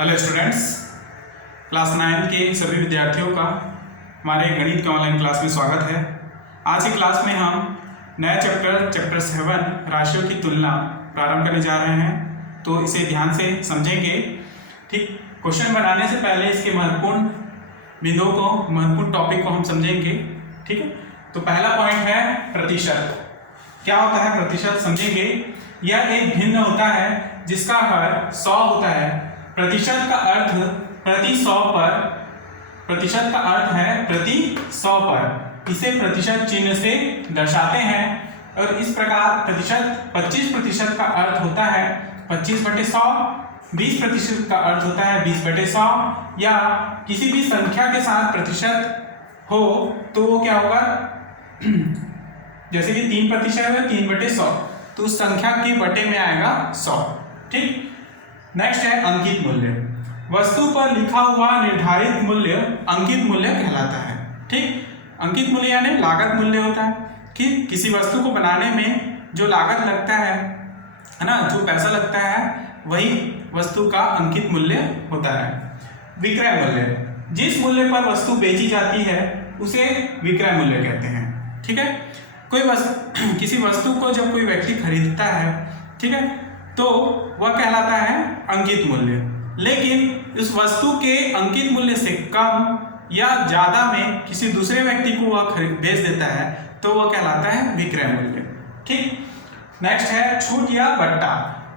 Hello students, class 9 के सभी विद्यार्थियों का हमारे गणित के ऑनलाइन क्लास में स्वागत है। आज की क्लास में हम नया चैप्टर 7 राशियों की तुलना प्रारंभ करने जा रहे हैं, तो इसे ध्यान से समझेंगे। ठीक, क्वेश्चन बनाने से पहले इसके महत्वपूर्ण बिंदुओं को, महत्वपूर्ण टॉपिक को हम समझेंगे। ठीक है, तो पहला पॉइंट है प्रतिशत। क्या होता है प्रतिशत, समझेंगे। यह एक भिन्न होता है जिसका हर 100 होता है। प्रतिशत का अर्थ प्रति 100 पर, प्रतिशत का अर्थ है प्रति 100 पर। इसे प्रतिशत चिन्ह से दर्शाते हैं और इस प्रकार प्रतिशत 25% का अर्थ होता है 25/100, 20% का अर्थ होता है 20/100, या किसी भी संख्या के साथ प्रतिशत हो तो वो क्या होगा जैसे कि 3% है 3/100, तो उस संख्या के बटे में आएगा 100। ठीक, नेक्स्ट है अंकित मूल्य। वस्तु पर लिखा हुआ निर्धारित मूल्य अंकित मूल्य कहलाता है। ठीक, अंकित मूल्य यानी लागत मूल्य होता है कि किसी वस्तु को बनाने में जो लागत लगता है ना, जो पैसा लगता है, वही वस्तु का अंकित मूल्य होता है। विक्रय मूल्य, जिस मूल्य पर वस्तु बेची जाती है उसे विक्रय मूल्य कहते हैं। ठीक है, किसी वस्तु को जब कोई व्यक्ति खरीदता है, ठीक है, तो वह कहलाता है अंकित मूल्य। लेकिन उस वस्तु के अंकित मूल्य से कम या ज्यादा में किसी दूसरे व्यक्ति को वह बेच देता है तो वह कहलाता है विक्रय मूल्य। ठीक, नेक्स्ट है छूट या बट्टा।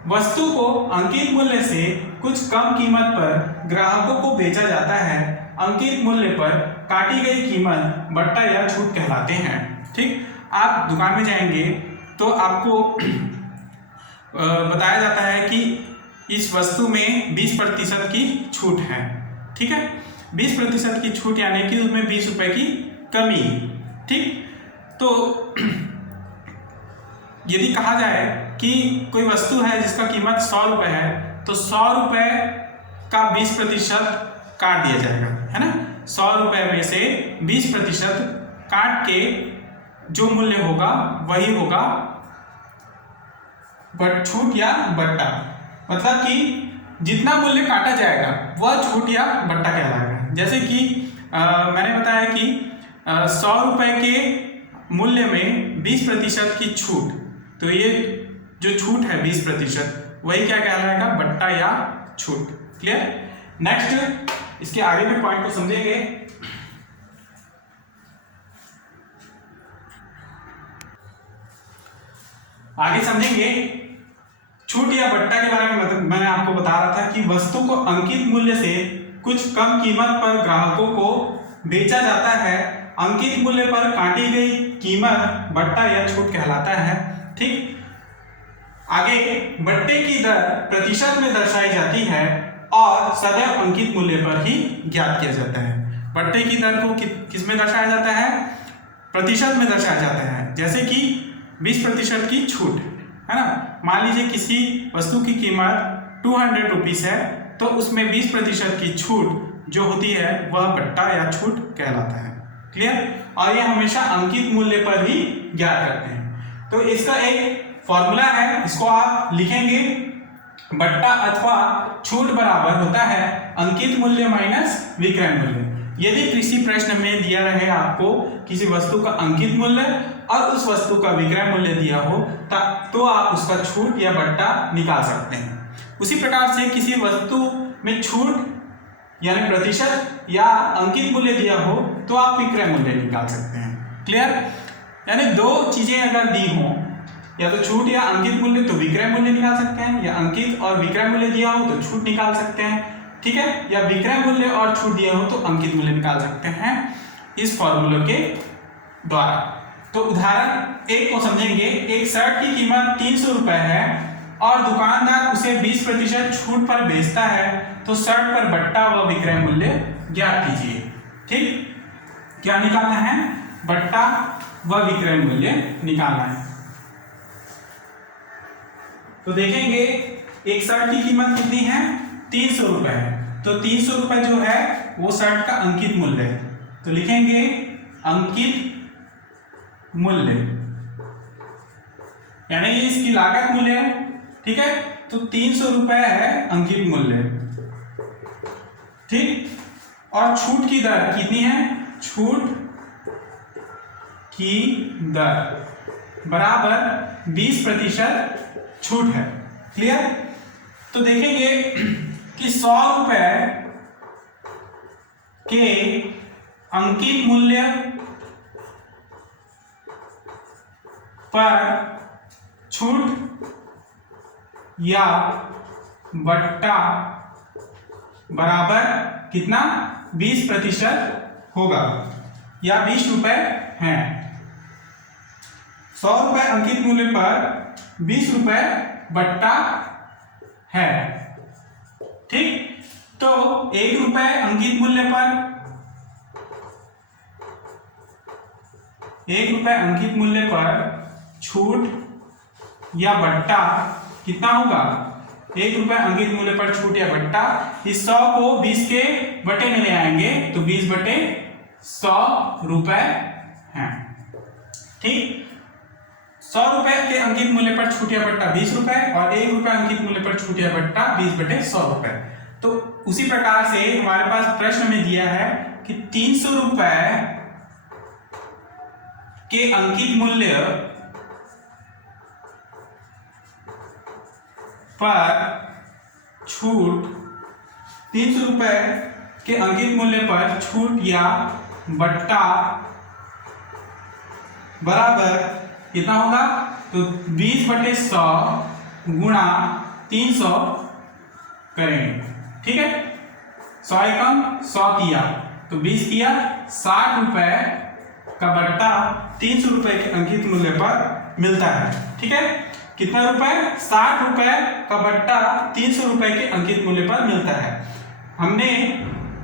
वस्तु को अंकित मूल्य से कुछ कम कीमत पर ग्राहकों को बेचा जाता है। अंकित मूल्य पर काटी गई कीमत बट्टा या छूट कहलाते हैं। ठीक, आप दुकान में जाएंगे तो आपको बताया जाता है कि इस वस्तु में 20% की छूट है। ठीक है, 20% की छूट यानी कि उसमें 20 रुपए की कमी। ठीक, तो यदि कहा जाए कि कोई वस्तु है जिसका कीमत 100 रुपए है, तो 100 रुपए का 20% काट दिया जाएगा, है ना। 100 रुपए में से 20% काट के जो मूल्य होगा वही होगा छूट या बट्टा। मतलब कि जितना मूल्य काटा जाएगा वह छूट या बट्टा कहलाएगा। जैसे कि मैंने बताया कि 100 रुपए के मूल्य में 20% की छूट, तो ये जो छूट है 20% वही क्या कहलाएगा, बट्टा या छूट। क्लियर। नेक्स्ट, इसके आगे के पॉइंट को समझेंगे। आगे समझेंगे छूट या बट्टा के बारे में। मैंने आपको बता रहा था कि वस्तु को अंकित मूल्य से कुछ कम कीमत पर ग्राहकों को बेचा जाता है। अंकित मूल्य पर काटी गई कीमत बट्टा या छूट कहलाता है। ठीक, आगे बट्टे की दर प्रतिशत में दर्शाई जाती है और सदैव अंकित मूल्य पर ही ज्ञात किया जाता है। बट्टे की दर को किस में दर्शाया जाता है, प्रतिशत में दर्शाया जाता है। जैसे कि 20% की छूट, है ना। मान लीजिए किसी वस्तु की कीमत 200 रुपीज है, तो उसमें 20% की छूट जो होती है वह बट्टा या छूट कहलाता है। क्लियर। और यह हमेशा अंकित मूल्य पर ही ज्ञात करते हैं। तो इसका एक फॉर्मूला है, इसको आप लिखेंगे। बट्टा अथवा छूट बराबर होता है अंकित मूल्य माइनस विक्रय मूल्य। यदि किसी प्रश्न में दिया रहे आपको किसी वस्तु का अंकित मूल्य और उस वस्तु का विक्रय मूल्य दिया हो, तो आप उसका छूट या बट्टा निकाल सकते हैं। उसी प्रकार से किसी वस्तु में छूट यानी प्रतिशत या अंकित मूल्य दिया हो तो आप विक्रय मूल्य निकाल सकते हैं। क्लियर। यानी दो चीजें अगर दी हो, या तो छूट या अंकित मूल्य, तो विक्रय मूल्य निकाल सकते हैं, या अंकित और विक्रय मूल्य दिया हो तो छूट निकाल सकते हैं। ठीक है, या विक्रय मूल्य और छूट दिया हो तो अंकित मूल्य निकाल सकते हैं इस फॉर्मूले के द्वारा। तो उदाहरण एक को समझेंगे। एक शर्ट की कीमत 300 रुपए है और दुकानदार उसे 20% छूट पर बेचता है, तो शर्ट पर बट्टा व विक्रय मूल्य ज्ञात कीजिए। ठीक, क्या निकालना है, बट्टा व विक्रय मूल्य निकालना है। तो देखेंगे एक शर्ट की कीमत कितनी है, 300 रुपए है, तो 300 रुपए जो है वो शर्ट का अंकित मूल्य है। तो लिखेंगे अंकित मूल्य, यानी ये इसकी लागत मूल्य है। ठीक है, तो 300 रुपए है अंकित मूल्य। ठीक। और छूट की दर कितनी है, छूट की दर बराबर 20% छूट है। क्लियर। तो देखेंगे कि 100 रुपए के अंकित मूल्य पर छूट या बट्टा बराबर कितना, 20% होगा या 20 रुपए हैं। 100 रुपए अंकित मूल्य पर 20 रुपए बट्टा है। ठीक। तो 1 रुपए अंकित मूल्य पर, 1 रुपए अंकित मूल्य पर छूट या बट्टा कितना होगा, 1 रुपए अंकित मूल्य पर छूट या बट्टा, इस 100 को 20 के बटे में ले आएंगे तो 20 बटे 100 रुपए हैं। ठीक। 100 रुपए के अंकित मूल्य पर छूट या बट्टा 20 रुपए और 1 रुपए अंकित मूल्य पर छूट या बट्टा 20 बटे 100 रुपए। तो उसी प्रकार से हमारे पास प्रश्न में दिया है कि 300 रुपए के अंकित मूल्य पर छूट, 300 रुपए के अंकित मूल्य पर छूट या बट्टा बराबर कितना होगा, तो 20 बटे 100 गुणा 300 करेंगे। ठीक है। 100 एकम 100 किया तो 20 किया, 60 रुपए का बट्टा 300 रुपए के अंकित मूल्य पर मिलता है। ठीक है। कितना रुपए, 60 रुपए का बट्टा 300 रुपए के अंकित मूल्य पर मिलता है। हमने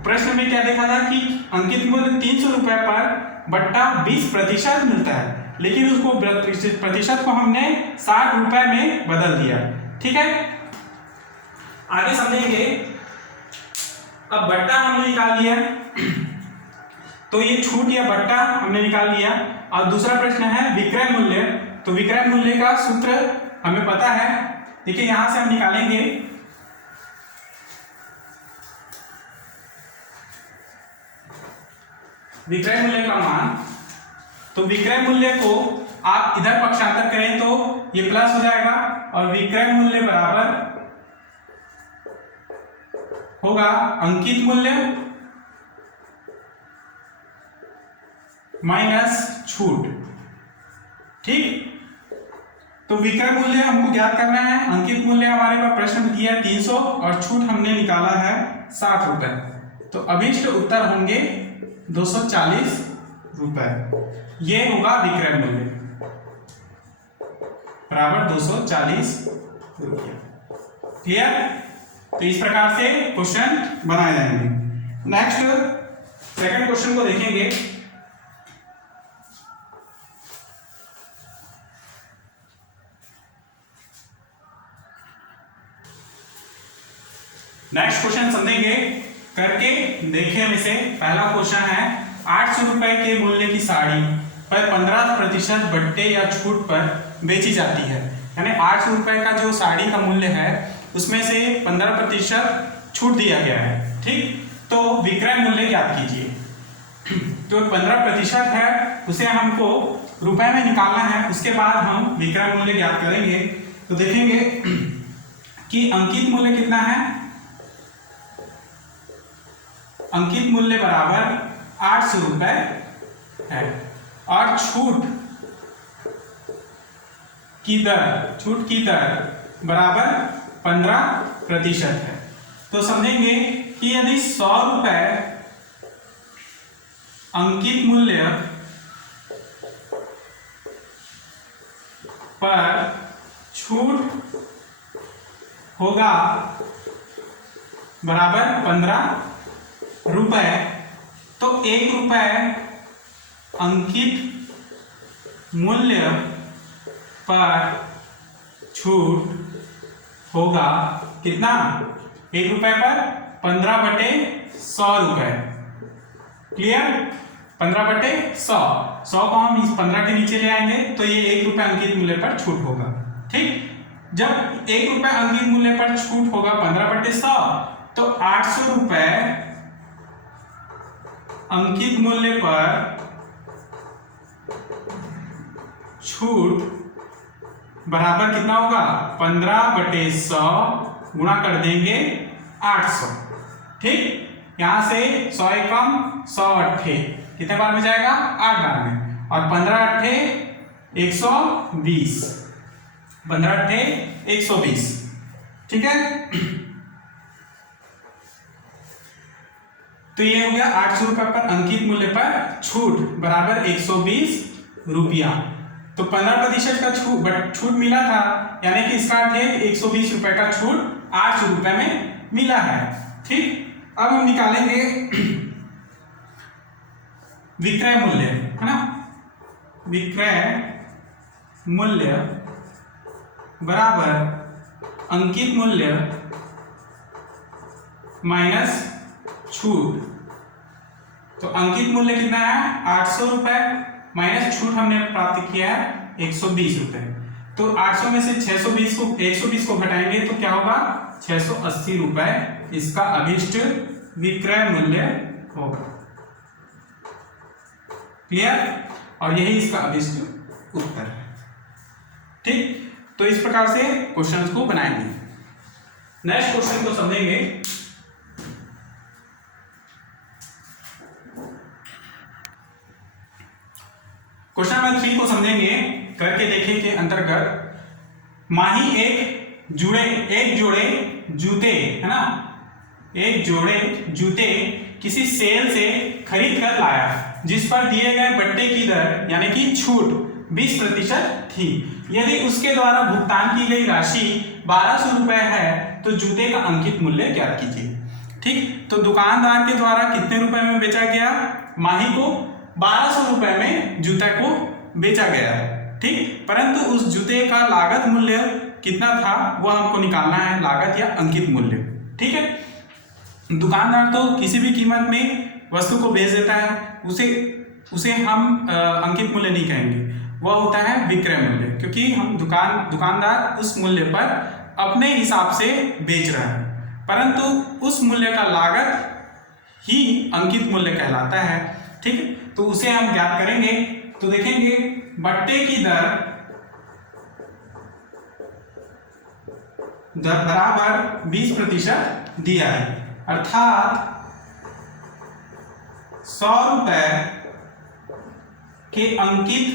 प्रश्न में क्या देखा था कि अंकित मूल्य 300 रुपए पर बट्टा 20% मिलता है, लेकिन उसको प्रतिशत को हमने 60 रुपए में बदल दिया। ठीक है। आगे समझेंगे। अब बट्टा हमने निकाल लिया तो ये छूट या बट्टा हमने निकाल लिया। और दूसरा प्रश्न है विक्रय मूल्य। तो विक्रय मूल्य का सूत्र हमें पता है। देखिए यहां से हम निकालेंगे विक्रय मूल्य का मान। तो विक्रय मूल्य को आप इधर पक्षांतर करें तो ये प्लस हो जाएगा और विक्रय मूल्य बराबर होगा अंकित मूल्य माइनस छूट। ठीक। तो विक्रय मूल्य हमको ज्ञात करना है। अंकित मूल्य हमारे पास प्रश्न में दिया है 300 और छूट हमने निकाला है 60 रुपए। तो अभिष्ट उत्तर होंगे 240 रुपए। ये होगा विक्रय मूल्य बराबर 240 रुपया। क्लियर। तो इस प्रकार से क्वेश्चन बनाए जाएंगे। नेक्स्ट सेकंड क्वेश्चन को देखेंगे। नेक्स्ट क्वेश्चन समझेंगे करके देखें में से। पहला क्वेश्चन है 800 रुपए के मूल्य की साड़ी पर 15% बट्टे या छूट पर बेची जाती है। यानी 800 रुपए का जो साड़ी का मूल्य है उसमें से 15% छूट दिया गया है। ठीक। तो विक्रय मूल्य ज्ञात कीजिए। तो 15% है उसे हमको रुपए में निकालना है, उसके बाद हम विक्रय मूल्य ज्ञात करेंगे। तो देखेंगे कि अंकित मूल्य कितना है, अंकित मूल्य बराबर 800 रुपए है और छूट की दर बराबर 15% है। तो समझेंगे कि यदि 100 रुपए अंकित मूल्य पर छूट होगा बराबर 15 रुपए, तो 1 रुपए अंकित मूल्य पर छूट होगा कितना, 1 रुपए पर 15/100 रुपए। क्लियर। 15/100, 100 को हम इस 15 के नीचे ले आएंगे तो ये 1 रुपए अंकित मूल्य पर छूट होगा। ठीक। जब 1 रुपए अंकित मूल्य पर छूट होगा 15/100 तो 800 रुपए अंकित मूल्य पर छूट बराबर कितना होगा, 15/100 गुणा कर देंगे 800। ठीक, यहां से 100 कम 100 अट्ठे कितने बार में जाएगा, 8 बार में, और 15 अट्ठे 120, 15 अट्ठे 120। ठीक है, तो ये हो गया 800 रुपए पर अंकित मूल्य पर छूट बराबर 120 रुपया। तो 15% का छूट मिला था, यानी कि इसका अर्थ है 120 रुपए का छूट 800 रुपए में मिला है। ठीक, अब हम निकालेंगे विक्रय मूल्य, है ना। विक्रय मूल्य बराबर अंकित मूल्य माइनस छूट। तो अंकित मूल्य कितना है, 800 रुपए, माइनस छूट हमने प्राप्त किया है 120 रुपए। तो 800 में से 120 को घटाएंगे तो क्या होगा, 680 रुपए इसका अभिष्ट विक्रय मूल्य होगा। क्लियर, और यही इसका अभिष्ट उत्तर है। ठीक, तो इस प्रकार से क्वेश्चंस को बनाएंगे। नेक्स्ट क्वेश्चन को समझेंगे। क्वेश्चन नंबर 3 को समझेंगे। करके देखें के अंतर्गत माही एक जोड़े जूते, है ना, एक जोड़े जूते किसी सेल से खरीद कर लाया, जिस पर दिए गए बट्टे की दर यानी कि छूट 20% थी। यदि उसके द्वारा भुगतान की गई राशि 1200 रुपए है तो जूते का अंकित मूल्य ज्ञात कीजिए। ठीक, तो दुकानदार के द्वारा कितने रुपए में बेचा गया, माही को 1200 रुपए में जूते को बेचा गया है। ठीक, परंतु उस जूते का लागत मूल्य कितना था वह हमको निकालना है, लागत या अंकित मूल्य। ठीक है, दुकानदार तो किसी भी कीमत में वस्तु को बेच देता है, उसे हम अंकित मूल्य नहीं कहेंगे, वह होता है विक्रय मूल्य, क्योंकि हम दुकानदार उस मूल्य पर अपने हिसाब से बेच रहा है, परंतु उस मूल्य का लागत ही अंकित मूल्य कहलाता है। ठीक, तो उसे हम ज्ञात करेंगे। तो देखेंगे बट्टे की दर बराबर 20% दिया है, अर्थात 100 रुपए के अंकित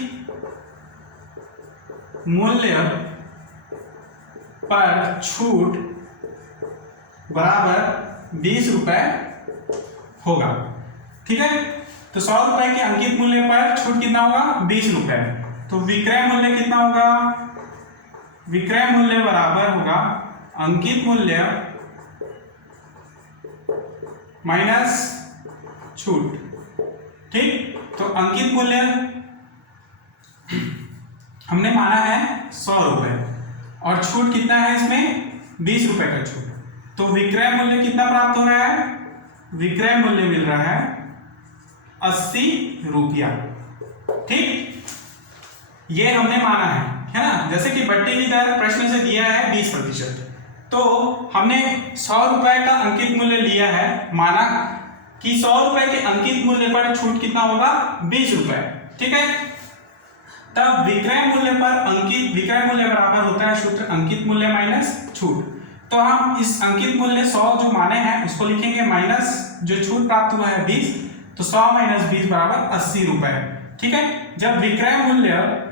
मूल्य पर छूट बराबर 20 रुपए होगा। ठीक है, तो 100 रुपए के अंकित मूल्य पर छूट कितना होगा, 20 रुपए। तो विक्रय मूल्य कितना होगा, विक्रय मूल्य बराबर होगा अंकित मूल्य माइनस छूट। ठीक, तो अंकित मूल्य हमने माना है 100 रुपए और छूट कितना है इसमें, 20 रुपए का छूट। तो विक्रय मूल्य कितना प्राप्त हो रहा है, विक्रय मूल्य मिल रहा है 80 रुपया। ठीक, ये हमने माना है ना। जैसे कि बट्टे की दर प्रश्न से दिया है 20%, तो हमने 100 रुपए का अंकित मूल्य लिया है, माना कि 100 रुपए के अंकित मूल्य पर छूट कितना होगा, 20 रुपए। ठीक है, तब विक्रय मूल्य बराबर होता है सूत्र अंकित मूल्य माइनस छूट। तो हम इस अंकित मूल्य 100 जो माने हैं उसको लिखेंगे माइनस जो छूट प्राप्त हुआ है 20, तो 100 माइनस 20 बराबर 80 रुपए। ठीक है, जब विक्रय मूल्य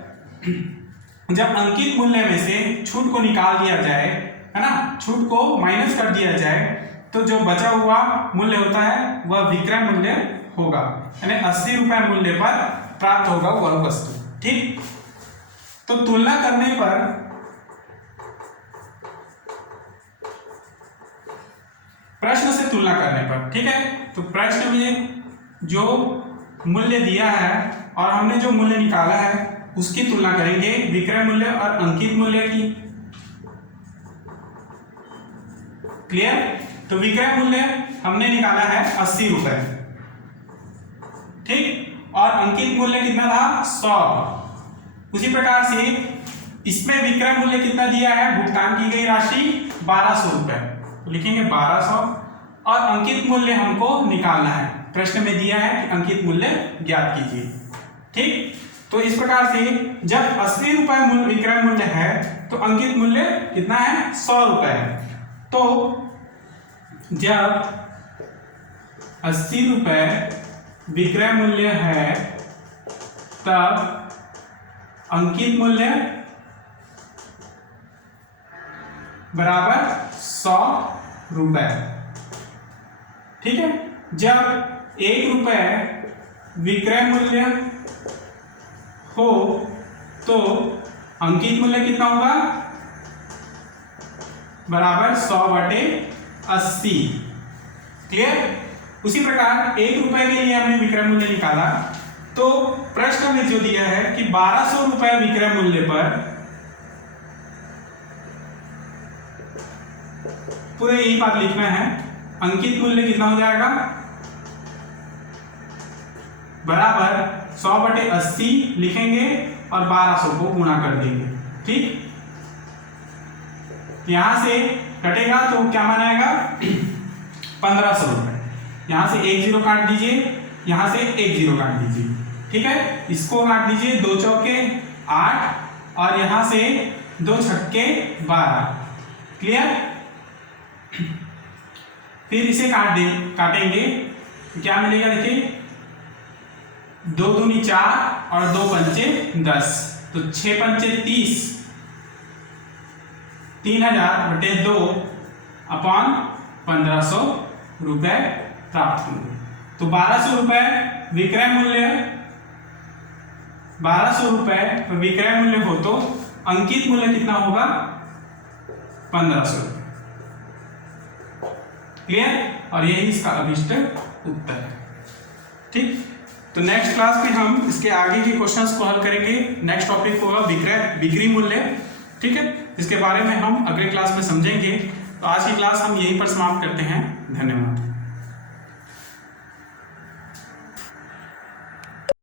जब अंकित मूल्य में से छूट को निकाल दिया जाए, है ना, छूट को माइनस कर दिया जाए, तो जो बचा हुआ मूल्य होता है वह विक्रय मूल्य होगा, यानी 80 रुपए मूल्य पर प्राप्त होगा वह वस्तु। ठीक, तो तुलना करने पर प्रश्न से तुलना करने पर, ठीक है, तो प्रश्न में जो मूल्य दिया है और हमने जो मूल्य निकाला है उसकी तुलना करेंगे विक्रय मूल्य और अंकित मूल्य की। क्लियर, तो विक्रय मूल्य हमने निकाला है 80 रुपए। ठीक, और अंकित मूल्य कितना था, 100। उसी प्रकार से इसमें विक्रय मूल्य कितना दिया है, भुगतान की गई राशि 1200 रुपए, तो लिखेंगे 1200, और अंकित मूल्य हमको निकालना है प्रश्न में दिया है कि अंकित मूल्य ज्ञात कीजिए। ठीक, तो इस प्रकार से जब 80 रुपए मूल्य विक्रय मूल्य है तो अंकित मूल्य कितना है, 100 रुपए है। तो जब 80 रुपए विक्रय मूल्य है तब अंकित मूल्य बराबर 100 रुपए। ठीक है, जब 1 रुपए विक्रय मूल्य हो तो अंकित मूल्य कितना होगा, बराबर 100/80। क्लियर। उसी प्रकार 1 रुपए के लिए हमने विक्रय मूल्य निकाला, तो प्रश्न में जो दिया है कि 1200 रुपए विक्रय मूल्य पर, पूरे यही बात लिखना है, अंकित मूल्य कितना हो जाएगा, बराबर 100/80 लिखेंगे और 1200 को गुणा कर देंगे। ठीक, यहां से कटेगा तो क्या बनाएगा, 1500 रुपए। यहां से 1 0 काट दीजिए, यहां से 1 0 काट दीजिए। ठीक है, इसको काट दीजिए, 2 चौके 8 और यहां से 2 छक्के 12। क्लियर। फिर इसे काटेंगे तो क्या मिलेगा, देखिए 2 दूनी 4 और 2 पंचे 10, तो 6 पंचे 30, 3000/2 अपॉन 1500 रुपए प्राप्त होंगे। तो 1200 रुपए विक्रय मूल्य, 1200 रुपए विक्रय मूल्य हो तो अंकित मूल्य कितना होगा, 1500 रुपए। क्लियर, और यही इसका अभिष्ट उत्तर है। ठीक, तो नेक्स्ट क्लास में हम इसके आगे के क्वेश्चंस को हल करेंगे। नेक्स्ट टॉपिक होगा बिक्री मूल्य। ठीक है, इसके बारे में हम अगले क्लास में समझेंगे। तो आज की क्लास हम यहीं पर समाप्त करते हैं। धन्यवाद।